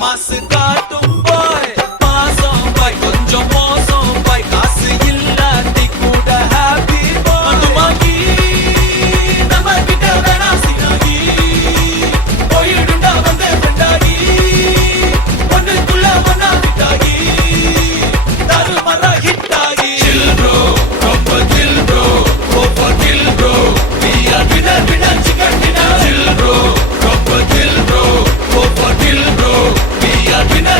மாசு காட்டும் பாய் மாசம் பாய் கொஞ்சம் மோசம் பாய் காசு இல்லாட்டி கூட ஹாப்பி பாய் துமாக்கி நம்ம கிட்ட வேணா சினாகி போயிடுண்டா வந்த பெண்டாகி ஒண்ணுக்குள்ள ஒன்னா விட்டாகி தாரு மர ஹிட்டாகி chill bro proper chill bro proper chill bro we are winner chicken dinner chill bro proper chill bro proper chill bro we are winner